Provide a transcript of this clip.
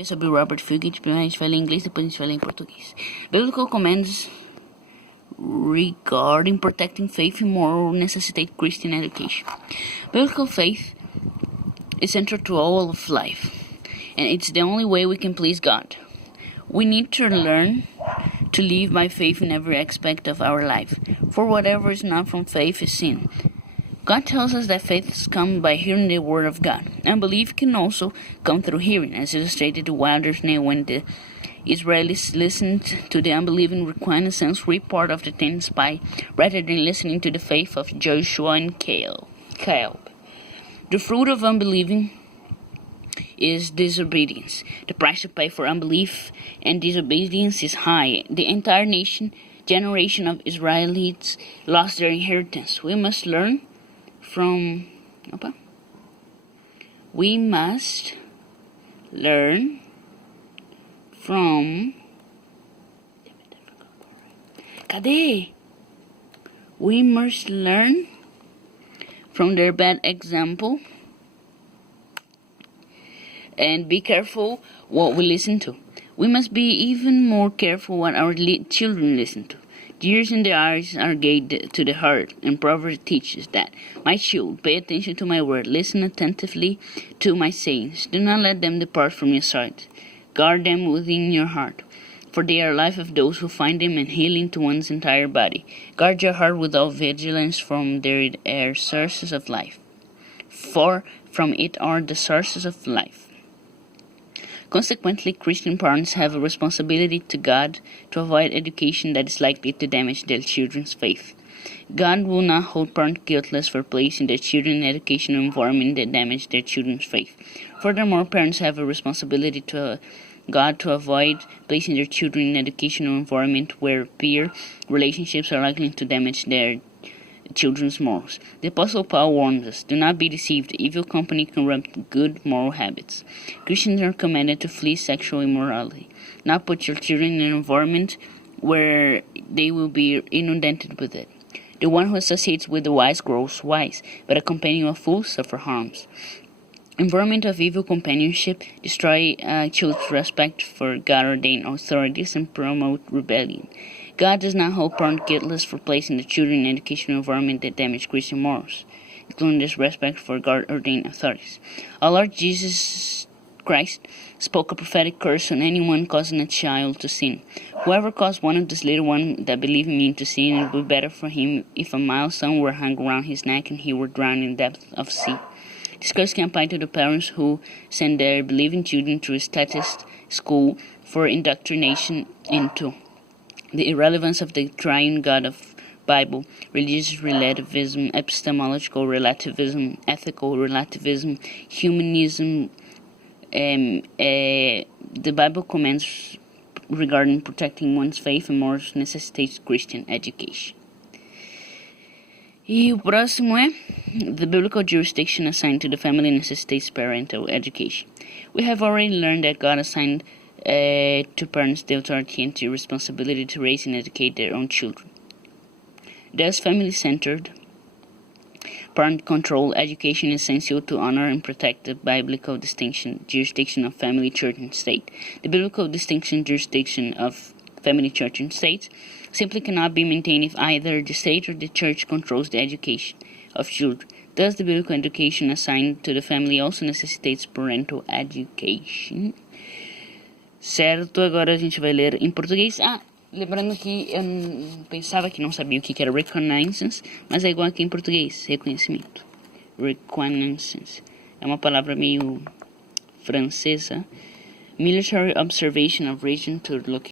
Ver sobre o Robert Fugate. Primeiro a gente vai ler em inglês, depois a gente vai ler em português. Biblical commands regarding protecting faith and moral necessitate Christian education. Biblical faith is central to all of life, and it's the only way we can please God. We need to learn to live by faith in every aspect of our life, for whatever is not from faith is sin. God tells us that faith comes by hearing the word of God. Unbelief can also come through hearing, as illustrated in Wilder's Nail when the Israelis listened to the unbelieving reconnaissance report of the 10 spies rather than listening to the faith of Joshua and Caleb. The fruit of unbelieving is disobedience. The price to pay for unbelief and disobedience is high. The entire generation of Israelites lost their inheritance. We must learn from We must learn from their bad example and be careful what we listen to. We must be even more careful what our children listen to. The ears and the eyes are gate to the heart, and Proverbs teaches that. My child, pay attention to my word, listen attentively to my sayings. Do not let them depart from your sight. Guard them within your heart, for they are life of those who find them and healing to one's entire body. Guard your heart with all vigilance, from there are sources of life. For from it are the sources of life. Consequently, Christian parents have a responsibility to God to avoid education that is likely to damage their children's faith. God will not hold parents guiltless for placing their children in an educational environment that damages their children's faith. Furthermore, parents have a responsibility to God to avoid placing their children in an educational environment where peer relationships are likely to damage their children's morals. The Apostle Paul warns us, do not be deceived. Evil company corrupt good moral habits. Christians are commanded to flee sexual immorality. Not put your children in an environment where they will be inundated with it. The one who associates with the wise grows wise, but a companion of fools suffers harms. Environment of evil companionship destroy children's respect for God-ordained authorities and promote rebellion. God does not hold parents guiltless for placing the children in an educational environment that damages Christian morals, including disrespect for God-ordained authorities. Our Lord Jesus Christ spoke a prophetic curse on anyone causing a child to sin. Whoever caused one of these little ones that believe in me to sin, it would be better for him if a milestone were hung around his neck and he were drowned in the depth of sea. This curse can apply to the parents who send their believing children to a statist school for indoctrination into the irrelevance of the triune God of Bible, religious relativism, epistemological relativism, ethical relativism, humanism. The Bible commands regarding protecting one's faith and morals necessitates Christian education. E o próximo é the biblical jurisdiction assigned to the family necessitates parental education. We have already learned that God assigned to parents the authority and the responsibility to raise and educate their own children. Thus, family-centered, parent-controlled education is essential to honor and protect the biblical jurisdiction of family, church, and state. The biblical jurisdiction of family, church, and state simply cannot be maintained if either the state or the church controls the education of children. Thus, the biblical education assigned to the family also necessitates parental education. Certo, agora a gente vai ler em português. Lembrando que eu pensava que não sabia o que era reconnaissance, mas é igual aqui em português, reconhecimento. Reconnaissance é uma palavra meio francesa. Military observation of region to look